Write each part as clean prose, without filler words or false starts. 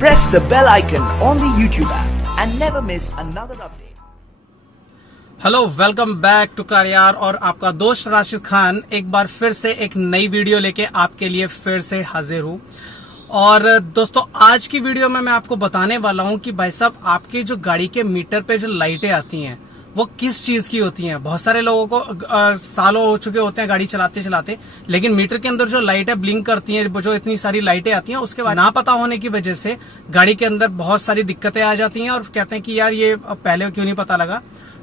Press the bell icon on the YouTube app and never miss another update. Hello, welcome back to car और आपका दोस्त राशिद खान एक बार फिर से एक नई वीडियो लेके आपके लिए फिर से हाजिर हूँ। और दोस्तों, आज की वीडियो में मैं आपको बताने वाला हूँ कि भाई साहब, आपकी जो गाड़ी के मीटर पे जो लाइटें आती हैं वो किस चीज की होती हैं। बहुत सारे लोगों को सालों हो चुके होते हैं गाड़ी चलाते चलाते, लेकिन मीटर के अंदर जो लाइटें ब्लिंक करती हैं, जो इतनी सारी लाइटें आती हैं, उसके बाद ना पता होने की वजह से गाड़ी के अंदर बहुत सारी दिक्कतें आ जाती हैं और कहते हैं कि यार ये पहले क्यों नहीं पता लगा।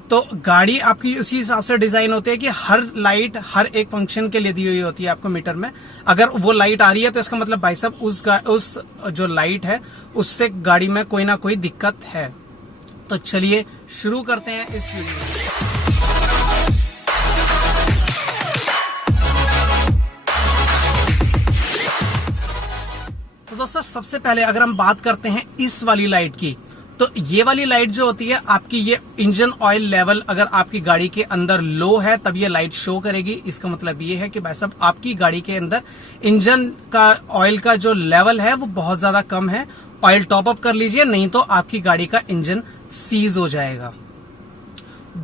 तो गाड़ी आपकी उसी हिसाब से डिजाइन होती है कि हर लाइट हर एक फंक्शन के लिए दी हुई होती है आपको मीटर में। अगर वो लाइट आ रही है तो इसका मतलब भाई साहब उस जो लाइट है उससे गाड़ी में कोई ना कोई दिक्कत है। तो चलिए शुरू करते हैं इस वीडियो। तो दोस्तों, सबसे पहले अगर हम बात करते हैं इस वाली लाइट की, तो ये वाली लाइट जो होती है आपकी, ये इंजन ऑयल लेवल अगर आपकी गाड़ी के अंदर लो है तब ये लाइट शो करेगी। इसका मतलब ये है कि भाई साहब, आपकी गाड़ी के अंदर इंजन का ऑयल का जो लेवल है वो बहुत ज्यादा कम है। ऑयल टॉप अप कर लीजिए, नहीं तो आपकी गाड़ी का इंजन सीज हो जाएगा।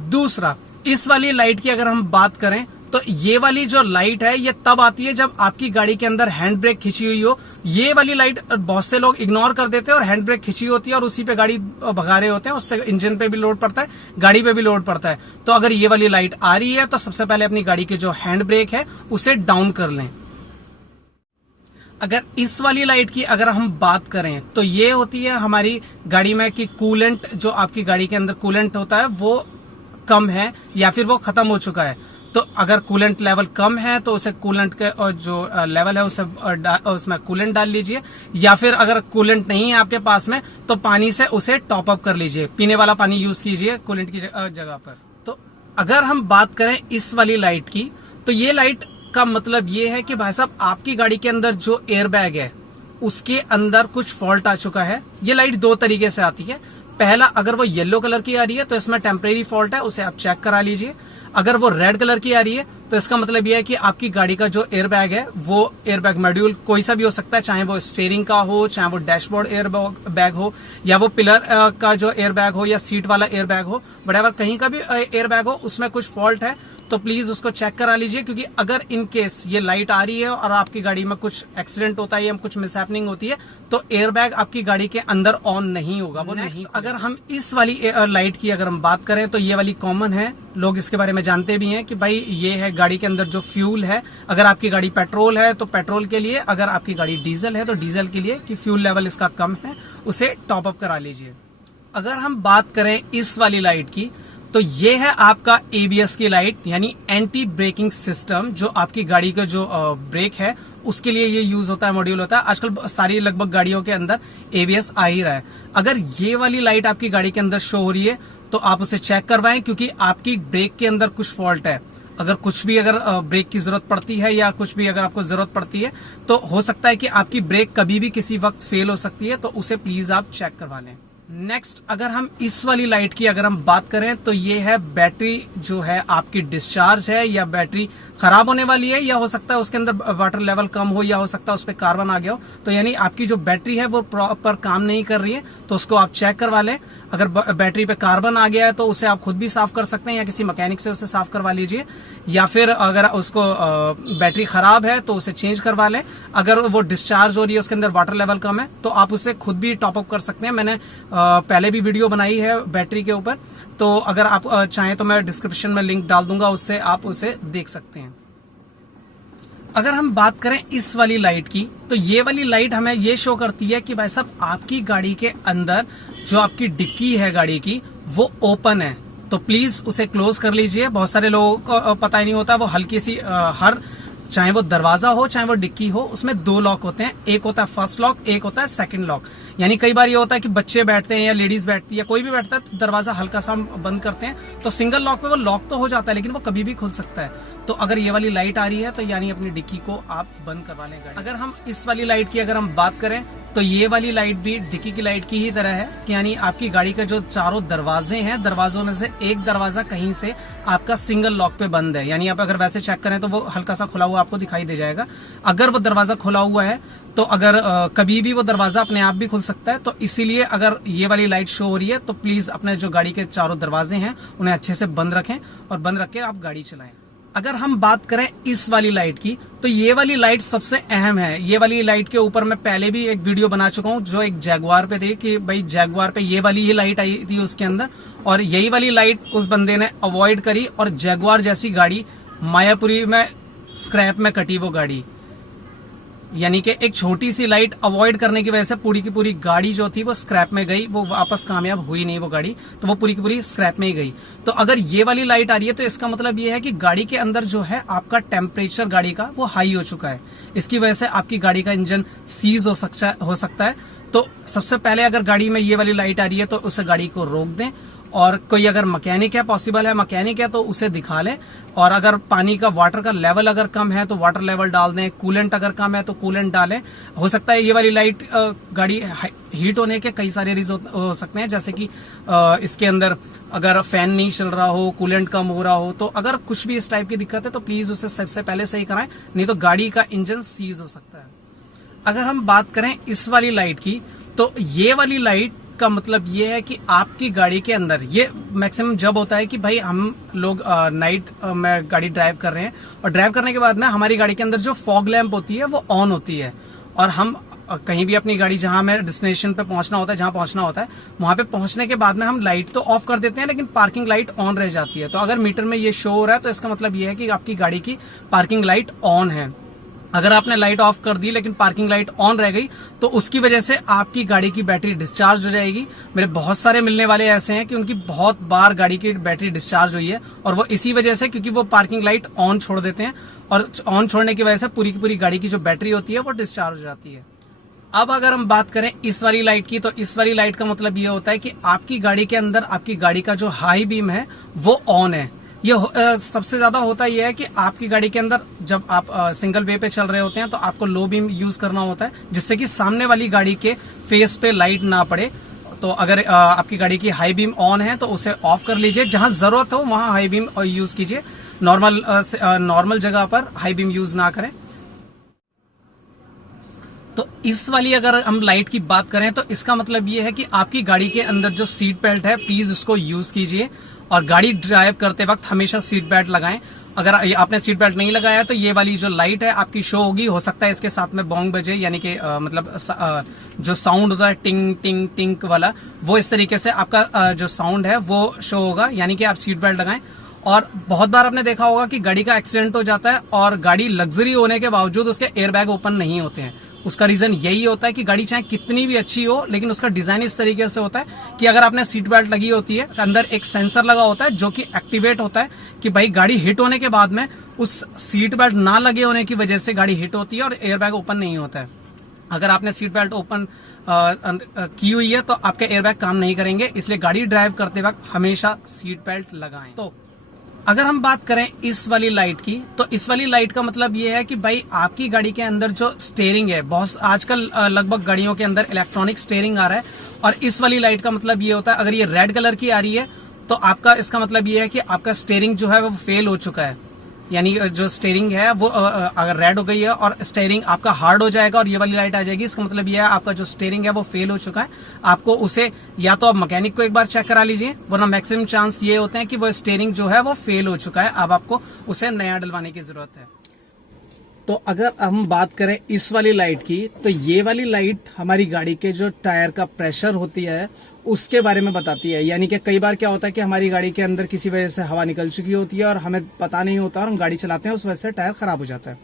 दूसरा, इस वाली लाइट की अगर हम बात करें तो ये वाली जो लाइट है ये तब आती है जब आपकी गाड़ी के अंदर हैंड ब्रेक खिंची हुई हो। ये वाली लाइट बहुत से लोग इग्नोर कर देते हैं और हैंड ब्रेक खिंची होती है और उसी पे गाड़ी भगा रहे होते हैं, उससे इंजन पे भी लोड पड़ता है, गाड़ी पे भी लोड पड़ता है। तो अगर ये वाली लाइट आ रही है तो सबसे पहले अपनी गाड़ी के जो हैंड ब्रेक है उसे डाउन कर लें। अगर इस वाली लाइट की अगर हम बात करें तो ये होती है हमारी गाड़ी में कि कूलेंट, जो आपकी गाड़ी के अंदर कूलेंट होता है वो कम है या फिर वो खत्म हो चुका है। तो अगर कूलेंट लेवल कम है तो उसे कूलेंट के जो लेवल है उसमें कूलेंट डाल लीजिए, या फिर अगर कूलेंट नहीं है आपके पास में तो पानी से उसे टॉप अप कर लीजिए, पीने वाला पानी यूज कीजिए कूलेंट की जगह पर। तो अगर हम बात करें इस वाली लाइट की, तो ये लाइट का मतलब ये है कि भाई साहब, आपकी गाड़ी के अंदर जो एयरबैग है उसके अंदर कुछ फॉल्ट आ चुका है। ये लाइट दो तरीके से आती है। पहला, अगर वो येलो कलर की आ रही है तो इसमें टेम्परेरी फॉल्ट है, उसे आप चेक करा लीजिए। अगर वो रेड कलर की आ रही है तो इसका मतलब यह है कि आपकी गाड़ी का जो एयरबैग है वो एयरबैग मॉड्यूल कोई सा भी हो सकता है, चाहे वो स्टीयरिंग का हो, चाहे वो डैशबोर्ड एयरबैग हो, या वो पिलर का जो एयरबैग हो, या सीट वाला एयरबैग हो, व्हाटएवर कहीं का भी एयरबैग हो, उसमें कुछ फॉल्ट है तो प्लीज उसको चेक करा लीजिए। क्योंकि अगर इन केस ये लाइट आ रही है और आपकी गाड़ी में कुछ एक्सीडेंट होता है या कुछ मिसहैपनिंग होती है तो एयरबैग आपकी गाड़ी के अंदर ऑन नहीं होगा, वो नहीं। अगर हम इस वाली लाइट की अगर हम बात करें तो ये वाली कॉमन है, लोग इसके बारे में जानते भी हैं कि भाई ये है गाड़ी के अंदर जो फ्यूल है। अगर आपकी गाड़ी पेट्रोल है तो पेट्रोल के लिए, अगर आपकी गाड़ी डीजल है तो डीजल के लिए, कि फ्यूल लेवल इसका कम है, उसे टॉप अप करा लीजिए। अगर हम बात करें इस वाली लाइट की, तो ये है आपका एबीएस की लाइट, यानी एंटी ब्रेकिंग सिस्टम, जो आपकी गाड़ी का जो ब्रेक है उसके लिए ये यूज होता है, मॉड्यूल होता है। आजकल सारी लगभग गाड़ियों के अंदर एबीएस आ ही रहा है। अगर ये वाली लाइट आपकी गाड़ी के अंदर शो हो रही है तो आप उसे चेक करवाएं, क्योंकि आपकी ब्रेक के अंदर कुछ फॉल्ट है। अगर कुछ भी अगर ब्रेक की जरूरत पड़ती है या कुछ भी अगर आपको जरूरत पड़ती है तो हो सकता है कि आपकी ब्रेक कभी भी किसी वक्त फेल हो सकती है, तो उसे प्लीज आप चेक करवा लें। नेक्स्ट, अगर हम इस वाली लाइट की अगर हम बात करें तो ये है बैटरी जो है आपकी डिस्चार्ज है, या बैटरी खराब होने वाली है, या हो सकता है उसके अंदर वाटर लेवल कम हो, या हो सकता है उस पर कार्बन आ गया हो। तो यानी आपकी जो बैटरी है वो प्रॉपर काम नहीं कर रही है, तो उसको आप चेक करवा लें। अगर बैटरी पे कार्बन आ गया है तो उसे आप खुद भी साफ कर सकते हैं या किसी मैकेनिक से उसे साफ करवा लीजिए, या फिर अगर उसको बैटरी खराब है तो उसे चेंज करवा लें। अगर वो डिस्चार्ज हो रही है, उसके अंदर वाटर लेवल कम है, तो आप उसे खुद भी टॉप अप कर सकते हैं। मैंने पहले भी वीडियो बनाई है बैटरी के ऊपर, तो अगर आप चाहें तो मैं डिस्क्रिप्शन में लिंक डाल दूंगा, उससे आप उसे देख सकते हैं। अगर हम बात करें इस वाली लाइट की, तो ये वाली लाइट हमें ये शो करती है कि भाई साहब, आपकी गाड़ी के अंदर जो आपकी डिक्की है गाड़ी की वो ओपन है, तो प्लीज उसे क्लोज कर लीजिए। बहुत सारे लोगों को पता ही नहीं होता, वो हल्की सी चाहे वो दरवाजा हो चाहे वो डिक्की हो, उसमें दो लॉक होते हैं, एक होता है फर्स्ट लॉक, एक होता है सेकंड लॉक। यानी कई बार ये होता है कि बच्चे बैठते हैं या लेडीज बैठती है, कोई भी बैठता है तो दरवाजा हल्का सा हम बंद करते हैं, तो सिंगल लॉक पे वो लॉक तो हो जाता है लेकिन वो कभी भी खुल सकता है। तो अगर ये वाली लाइट आ रही है तो यानी अपनी डिक्की को आप बंद करवा लें गाड़ी। अगर हम इस वाली लाइट की अगर हम बात करें तो ये वाली लाइट भी डिक्की की लाइट की ही तरह है कि यानी आपकी गाड़ी के जो चारों दरवाजे हैं, दरवाजों में से एक दरवाजा कहीं से आपका सिंगल लॉक पे बंद है। यानी आप अगर वैसे चेक करें तो वो हल्का सा खुला हुआ आपको दिखाई दे जाएगा। अगर वो दरवाजा खुला हुआ है तो अगर कभी भी वो दरवाजा अपने आप भी खुल सकता है। तो इसीलिए अगर ये वाली लाइट शो हो रही है तो प्लीज अपने जो गाड़ी के चारों दरवाजे हैं उन्हें अच्छे से बंद रखें और बंद रख के आप गाड़ी चलाएं। अगर हम बात करें इस वाली लाइट की, तो ये वाली लाइट सबसे अहम है। ये वाली लाइट के ऊपर मैं पहले भी एक वीडियो बना चुका हूं जो एक जैगुआर पे थी कि भाई जैगुआर पे ये वाली ही लाइट आई थी उसके अंदर, और यही वाली लाइट उस बंदे ने अवॉइड करी और जैगुआर जैसी गाड़ी मायापुरी में स्क्रैप में कटी वो गाड़ी। यानी कि एक छोटी सी लाइट अवॉइड करने की वजह से पूरी की पूरी गाड़ी जो थी वो स्क्रैप में गई, वो वापस कामयाब हुई नहीं वो गाड़ी, तो वो पूरी की पूरी स्क्रैप में ही गई। तो अगर ये वाली लाइट आ रही है तो इसका मतलब ये है कि गाड़ी के अंदर जो है आपका टेम्परेचर गाड़ी का वो हाई हो चुका है। इसकी वजह से आपकी गाड़ी का इंजन सीज हो सकता है। तो सबसे पहले अगर गाड़ी में ये वाली लाइट आ रही है तो उस गाड़ी को रोक दें, और कोई अगर मैकेनिक है, पॉसिबल है मैकेनिक है, तो उसे दिखा लें। और अगर पानी का वाटर का लेवल अगर कम है तो वाटर लेवल डाल दें, कूलेंट अगर कम है तो कूलेंट डालें। हो सकता है ये वाली लाइट गाड़ी हीट होने के कई सारे रीजन हो सकते हैं, जैसे कि इसके अंदर अगर फैन नहीं चल रहा हो, कूलेंट कम हो रहा हो। तो अगर कुछ भी इस टाइप की दिक्कत है तो प्लीज उसे सबसे पहले सही कराएं, नहीं तो गाड़ी का इंजन सीज हो सकता है। अगर हम बात करें इस वाली लाइट की, तो ये वाली लाइट का मतलब ये है कि आपकी गाड़ी के अंदर ये मैक्सिमम जब होता है कि भाई हम लोग नाइट में गाड़ी ड्राइव कर रहे हैं और ड्राइव करने के बाद में हमारी गाड़ी के अंदर जो फॉग लैंप होती है वो ऑन होती है, और हम कहीं भी अपनी गाड़ी जहां हमें डेस्टिनेशन पे पहुंचना होता है, जहां पहुंचना होता है, वहां पे पहुंचने के बाद में हम लाइट तो ऑफ कर देते हैं लेकिन पार्किंग लाइट ऑन रह जाती है। तो अगर मीटर में ये शो हो रहा है तो इसका मतलब ये है कि आपकी गाड़ी की पार्किंग लाइट ऑन है। अगर आपने लाइट ऑफ कर दी लेकिन पार्किंग लाइट ऑन रह गई तो उसकी वजह से आपकी गाड़ी की बैटरी डिस्चार्ज हो जाएगी। मेरे बहुत सारे मिलने वाले ऐसे हैं कि उनकी बहुत बार गाड़ी की बैटरी डिस्चार्ज हुई है, और वो इसी वजह से क्योंकि वो पार्किंग लाइट ऑन छोड़ देते हैं, और ऑन छोड़ने की वजह से पूरी की पूरी गाड़ी की जो बैटरी होती है वो डिस्चार्ज हो जाती है। अब अगर हम बात करें इस वाली लाइट की, तो इस वाली लाइट का मतलब ये होता है कि आपकी गाड़ी के अंदर आपकी गाड़ी का जो हाई बीम है वो ऑन है। ये सबसे ज्यादा होता यह है कि आपकी गाड़ी के अंदर जब आप सिंगल वे पे चल रहे होते हैं तो आपको लो बीम यूज करना होता है, जिससे कि सामने वाली गाड़ी के फेस पे लाइट ना पड़े। तो अगर आपकी गाड़ी की हाई बीम ऑन है तो उसे ऑफ कर लीजिए, जहां जरूरत हो वहां हाई बीम यूज कीजिए, नॉर्मल जगह पर हाई बीम यूज ना करें। तो इस वाली अगर हम लाइट की बात करें तो इसका मतलब ये है कि आपकी गाड़ी के अंदर जो सीट बेल्ट है प्लीज उसको यूज कीजिए, और गाड़ी ड्राइव करते वक्त हमेशा सीट बेल्ट लगाएं। अगर आपने सीट बेल्ट नहीं लगाया तो ये वाली जो लाइट है आपकी शो होगी, हो सकता है इसके साथ में बॉन्ग बजे, यानी कि मतलब जो साउंड होता है टिंग टिंग टिंग वाला, वो इस तरीके से आपका जो साउंड है वो शो होगा, यानी कि आप सीट बेल्ट लगाएं। और बहुत बार आपने देखा होगा कि गाड़ी का एक्सीडेंट हो जाता है और गाड़ी लग्जरी होने के बावजूद उसके एयरबैग ओपन नहीं होते हैं। उसका रीजन यही होता है कि गाड़ी चाहे कितनी भी अच्छी हो लेकिन उसका डिजाइन इस तरीके से होता है कि अगर आपने सीट बेल्ट लगी होती है, अंदर एक सेंसर लगा होता है जो कि एक्टिवेट होता है कि भाई गाड़ी हिट होने के बाद में उस सीट बेल्ट ना लगे होने की वजह से गाड़ी हिट होती है और एयरबैग ओपन नहीं होता है। अगर आपने सीट बेल्ट ओपन की हुई है तो आपके एयरबैग काम नहीं करेंगे, इसलिए गाड़ी ड्राइव करते वक्त हमेशा सीट बेल्ट लगाएं। तो अगर हम बात करें इस वाली लाइट की, तो इस वाली लाइट का मतलब ये है कि भाई आपकी गाड़ी के अंदर जो स्टीयरिंग है, बहुत आजकल लगभग गाड़ियों के अंदर इलेक्ट्रॉनिक स्टीयरिंग आ रहा है, और इस वाली लाइट का मतलब ये होता है अगर ये रेड कलर की आ रही है तो आपका इसका मतलब ये है कि आपका स्टीयरिंग जो है वो फेल हो चुका है। यानी जो स्टीयरिंग है वो अगर रेड हो गई है और स्टीयरिंग आपका हार्ड हो जाएगा और ये वाली लाइट आ जाएगी, इसका मतलब ये है आपका जो स्टीयरिंग है वो फेल हो चुका है। आपको उसे या तो आप मैकेनिक को एक बार चेक करा लीजिए, वरना मैक्सिमम चांस ये होते हैं कि वो स्टीयरिंग जो है वो फेल हो चुका है, अब आपको उसे नया डलवाने की जरूरत है। तो अगर हम बात करें इस वाली लाइट की, तो ये वाली लाइट हमारी गाड़ी के जो टायर का प्रेशर होती है उसके बारे में बताती है। यानी कि कई बार क्या होता है कि हमारी गाड़ी के अंदर किसी वजह से हवा निकल चुकी होती है और हमें पता नहीं होता और हम गाड़ी चलाते हैं, उस वजह से टायर खराब हो जाता है।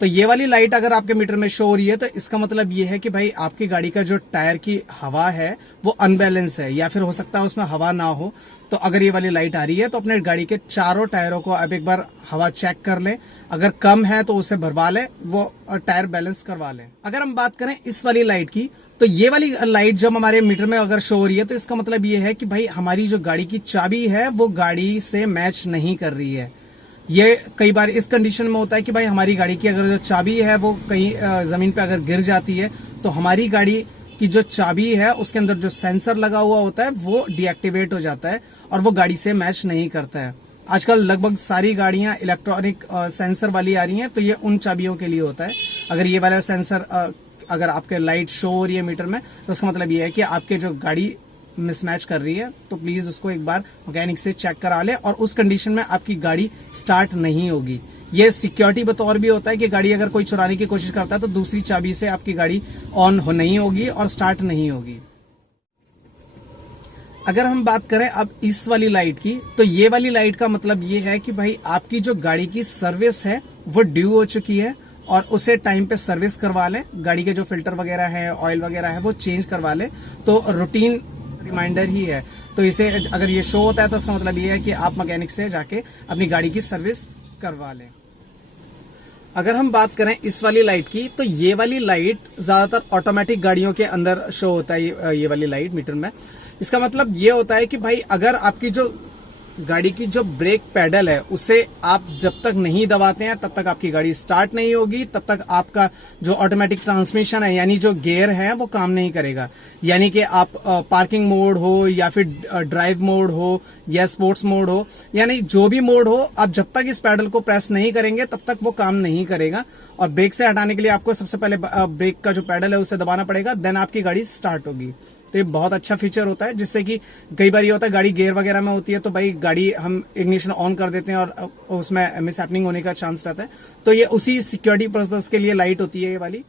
तो ये वाली लाइट अगर आपके मीटर में शो हो रही है तो इसका मतलब ये है कि भाई आपकी गाड़ी का जो टायर की हवा है वो अनबैलेंस है, या फिर हो सकता है उसमें हवा ना हो। तो अगर ये वाली लाइट आ रही है तो अपने गाड़ी के चारों टायरों को आप एक बार हवा चेक कर लें, अगर कम है तो उसे भरवा लें, वो टायर बैलेंस करवा लें। अगर हम बात करें इस वाली लाइट की, तो ये वाली लाइट जब हमारे मीटर में अगर शो हो रही है तो इसका मतलब ये है कि भाई हमारी जो गाड़ी की चाबी है वो गाड़ी से मैच नहीं कर रही है। ये कई बार इस कंडीशन में होता है कि भाई हमारी गाड़ी की अगर जो चाबी है वो कहीं जमीन पे अगर गिर जाती है तो हमारी गाड़ी की जो चाबी है उसके अंदर जो सेंसर लगा हुआ होता है वो डीएक्टिवेट हो जाता है और वो गाड़ी से मैच नहीं करता है। आजकल लगभग सारी गाड़ियां इलेक्ट्रॉनिक सेंसर वाली आ रही हैं, तो ये उन चाबियों के लिए होता है। अगर ये वाला सेंसर अगर आपके लाइट शो हो रही है मीटर में, तो उसका मतलब ये है कि आपके जो गाड़ी मिसमैच कर रही है, तो प्लीज उसको एक बार मैकेनिक से चेक करा ले, और उस कंडीशन में आपकी गाड़ी स्टार्ट नहीं होगी। ये सिक्योरिटी बतौर भी होता है कि गाड़ी अगर कोई चुराने की कोशिश करता है तो दूसरी चाबी से आपकी गाड़ी ऑन नहीं होगी और स्टार्ट नहीं होगी। अगर हम बात करें अब इस वाली लाइट की, तो ये वाली लाइट का मतलब ये है कि भाई आपकी जो गाड़ी की सर्विस है वो ड्यू हो चुकी है और उसे टाइम पे सर्विस करवा लें। गाड़ी के जो फिल्टर वगैरह है, ऑयल वगैरह है, वो चेंज करवा लें। तो रूटीन रिमाइंडर ही है। तो इसे अगर ये शो होता है तो उसका मतलब ये है कि आप मैकेनिक से जाके अपनी गाड़ी की सर्विस करवा लें। अगर हम बात करें इस वाली लाइट की, तो ये वाली लाइट ज्यादातर ऑटोमेटिक गाड़ियों के अंदर शो होता है, ये वाली लाइट मीटर में। इसका मतलब ये होता है कि भाई अगर आपकी जो गाड़ी की जो ब्रेक पेडल है उसे आप जब तक नहीं दबाते हैं तब तक आपकी गाड़ी स्टार्ट नहीं होगी, तब तक आपका जो ऑटोमेटिक ट्रांसमिशन है यानी जो गियर है वो काम नहीं करेगा। यानी कि आप पार्किंग मोड हो या फिर ड्राइव मोड हो या स्पोर्ट्स मोड हो, यानी जो भी मोड हो, आप जब तक इस पेडल को प्रेस नहीं करेंगे तब तक वो काम नहीं करेगा। और ब्रेक से हटाने के लिए आपको सबसे पहले ब्रेक का जो पेडल है उसे दबाना पड़ेगा, देन आपकी गाड़ी स्टार्ट होगी। तो ये बहुत अच्छा फीचर होता है, जिससे कि कई बार ये होता है गाड़ी गियर वगैरह में होती है तो भाई गाड़ी हम इग्निशन ऑन कर देते हैं और उसमें मिस हैपनिंग होने का चांस रहता है। तो ये उसी सिक्योरिटी पर्पस के लिए लाइट होती है ये वाली।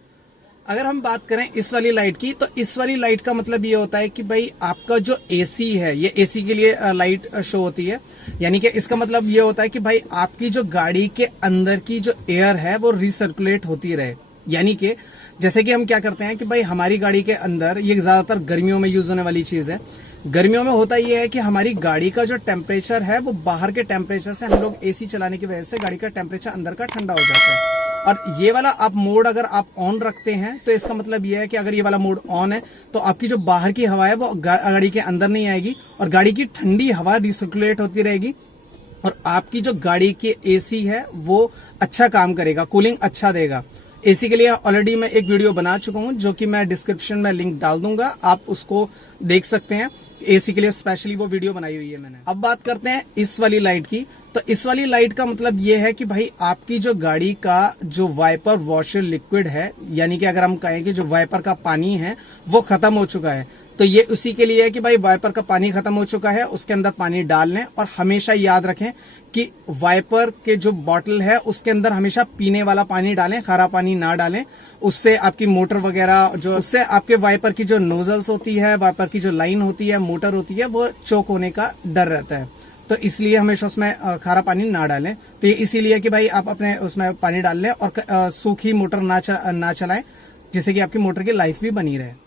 अगर हम बात करें इस वाली लाइट की, तो इस वाली लाइट का मतलब ये होता है कि भाई आपका जो एसी है, ये एसी के लिए लाइट शो होती है। यानी कि इसका मतलब ये होता है कि भाई आपकी जो गाड़ी के अंदर की जो एयर है वो रिसर्कुलेट होती रहे। यानी कि जैसे कि हम क्या करते हैं कि भाई हमारी गाड़ी के अंदर, ये ज्यादातर गर्मियों में यूज होने वाली चीज है, गर्मियों में होता ये है कि हमारी गाड़ी का जो टेम्परेचर है वो बाहर के टेम्परेचर से, हम लोग एसी चलाने की वजह से गाड़ी का टेम्परेचर अंदर का ठंडा हो जाता है। और ये वाला आप मोड अगर आप ऑन रखते हैं तो इसका मतलब ये है कि अगर ये वाला मोड ऑन है तो आपकी जो बाहर की हवा है वो गाड़ी के अंदर नहीं आएगी और गाड़ी की ठंडी हवा रिसर्कुलेट होती रहेगी और आपकी जो गाड़ी की एसी है वो अच्छा काम करेगा, कूलिंग अच्छा देगा। एसी के लिए ऑलरेडी मैं एक वीडियो बना चुका हूं जो कि मैं डिस्क्रिप्शन में लिंक डाल दूंगा, आप उसको देख सकते हैं। एसी के लिए स्पेशली वो वीडियो बनाई हुई है मैंने। अब बात करते हैं इस वाली लाइट की। तो इस वाली लाइट का मतलब ये है कि भाई आपकी जो गाड़ी का जो वाइपर वॉशर लिक्विड है, यानी कि अगर हम कहें कि जो वाइपर का पानी है वो खत्म हो चुका है, तो ये उसी के लिए है कि भाई वाइपर का पानी खत्म हो चुका है, उसके अंदर पानी डाल लें। और हमेशा याद रखें कि वाइपर के जो बॉटल है उसके अंदर हमेशा पीने वाला पानी डालें, खारा पानी ना डालें। उससे आपकी मोटर वगैरह जो, उससे आपके वाइपर की जो नोजल्स होती है, वाइपर की जो लाइन होती है, मोटर होती है, वो चोक होने का डर रहता है। तो इसलिए हमेशा उसमें खारा पानी ना डालें। तो ये इसीलिए कि भाई आप अपने उसमें पानी डाल लें और सूखी मोटर ना चलाएं, जिससे कि आपकी मोटर की लाइफ भी बनी रहे।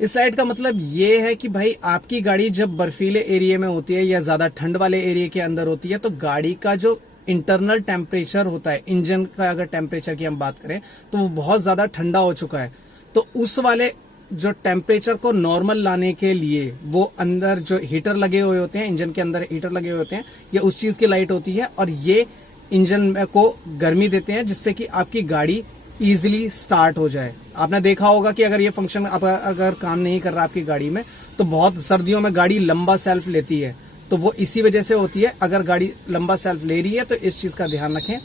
इस लाइट का मतलब ये है कि भाई आपकी गाड़ी जब बर्फीले एरिया में होती है या ज्यादा ठंड वाले एरिया के अंदर होती है तो गाड़ी का जो इंटरनल टेम्परेचर होता है, इंजन का अगर टेम्परेचर की हम बात करें तो वो बहुत ज्यादा ठंडा हो चुका है। तो उस वाले जो टेम्परेचर को नॉर्मल लाने के लिए वो अंदर जो हीटर लगे हुए होते हैं, इंजन के अंदर हीटर लगे हुए होते हैं, ये उस चीज की लाइट होती है और ये इंजन को गर्मी देते हैं जिससे कि आपकी गाड़ी इजीली स्टार्ट हो जाए। आपने देखा होगा कि अगर ये फंक्शन अगर काम नहीं कर रहा आपकी गाड़ी में तो बहुत सर्दियों में गाड़ी लंबा सेल्फ लेती है, तो वो इसी वजह से होती है। अगर गाड़ी लंबा सेल्फ ले रही है तो इस चीज का ध्यान रखें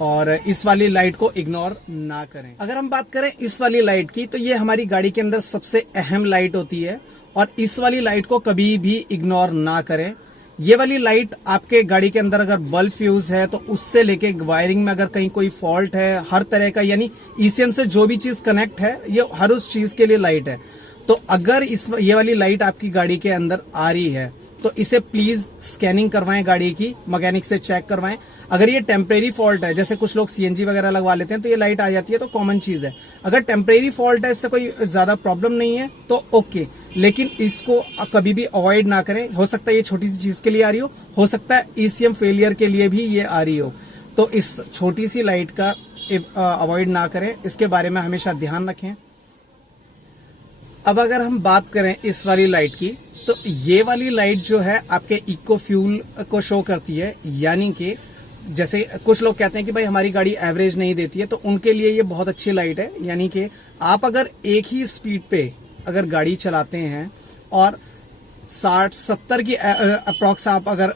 और इस वाली लाइट को इग्नोर ना करें। अगर हम बात करें इस वाली लाइट की, तो ये हमारी गाड़ी के अंदर सबसे अहम लाइट होती है और इस वाली लाइट को कभी भी इग्नोर ना करें। ये वाली लाइट आपके गाड़ी के अंदर अगर बल्ब फ्यूज है तो उससे लेके वायरिंग में अगर कहीं कोई फॉल्ट है, हर तरह का, यानी ईसीएम से जो भी चीज कनेक्ट है, ये हर उस चीज के लिए लाइट है। तो अगर ये वाली लाइट आपकी गाड़ी के अंदर आ रही है तो इसे प्लीज स्कैनिंग करवाएं, गाड़ी की मैकेनिक से चेक करवाएं। अगर ये टेम्परेरी फॉल्ट है, जैसे कुछ लोग सीएनजी वगैरह लगवा लेते हैं तो ये लाइट आ जाती है, तो कॉमन चीज है। अगर टेम्परेरी फॉल्ट है, इससे कोई ज्यादा प्रॉब्लम नहीं है तो ओके, लेकिन इसको कभी भी अवॉइड ना करें। हो सकता है ये छोटी सी चीज के लिए आ रही हो सकता है ईसीएम फेलियर के लिए भी ये आ रही हो, तो इस छोटी सी लाइट का अवॉइड ना करें, इसके बारे में हमेशा ध्यान रखें। अब अगर हम बात करें इस वाली लाइट की, तो ये वाली लाइट जो है आपके इको फ्यूल को शो करती है, यानी कि जैसे कुछ लोग कहते हैं कि भाई हमारी गाड़ी एवरेज नहीं देती है, तो उनके लिए ये बहुत अच्छी लाइट है। यानी कि आप अगर एक ही स्पीड पे अगर गाड़ी चलाते हैं और 60-70 की अप्रॉक्स आप अगर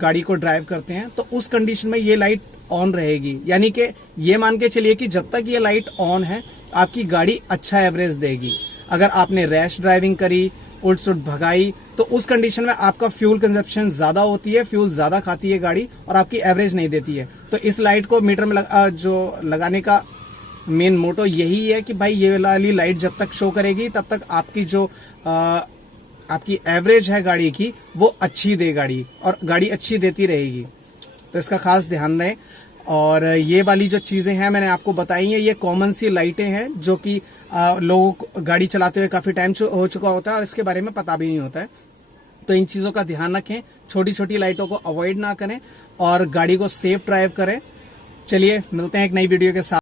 गाड़ी को ड्राइव करते हैं, तो उस कंडीशन में ये लाइट ऑन रहेगी। यानी कि ये मान के चलिए कि जब तक ये लाइट ऑन है आपकी गाड़ी अच्छा एवरेज देगी। अगर आपने रैश ड्राइविंग करी, उल्ट सुल्ट भगाई, तो उस कंडीशन में आपका फ्यूल कंजप्शन ज्यादा होती है, फ्यूल ज्यादा खाती है गाड़ी और आपकी एवरेज नहीं देती है। तो इस लाइट को मीटर में जो लगाने का मेन मोटो यही है कि भाई ये वाली लाइट जब तक शो करेगी तब तक आपकी जो आपकी एवरेज है गाड़ी की वो अच्छी दे गाड़ी, और गाड़ी अच्छी देती रहेगी। तो इसका खास ध्यान रहे। और ये वाली जो चीजें हैं मैंने आपको बताई हैं, ये कॉमन सी लाइटें हैं जो कि लोगों को गाड़ी चलाते हुए काफी टाइम हो चुका होता है और इसके बारे में पता भी नहीं होता है। तो इन चीजों का ध्यान रखें, छोटी छोटी लाइटों को अवॉइड ना करें और गाड़ी को सेफ ड्राइव करें। चलिए मिलते हैं एक नई वीडियो के साथ।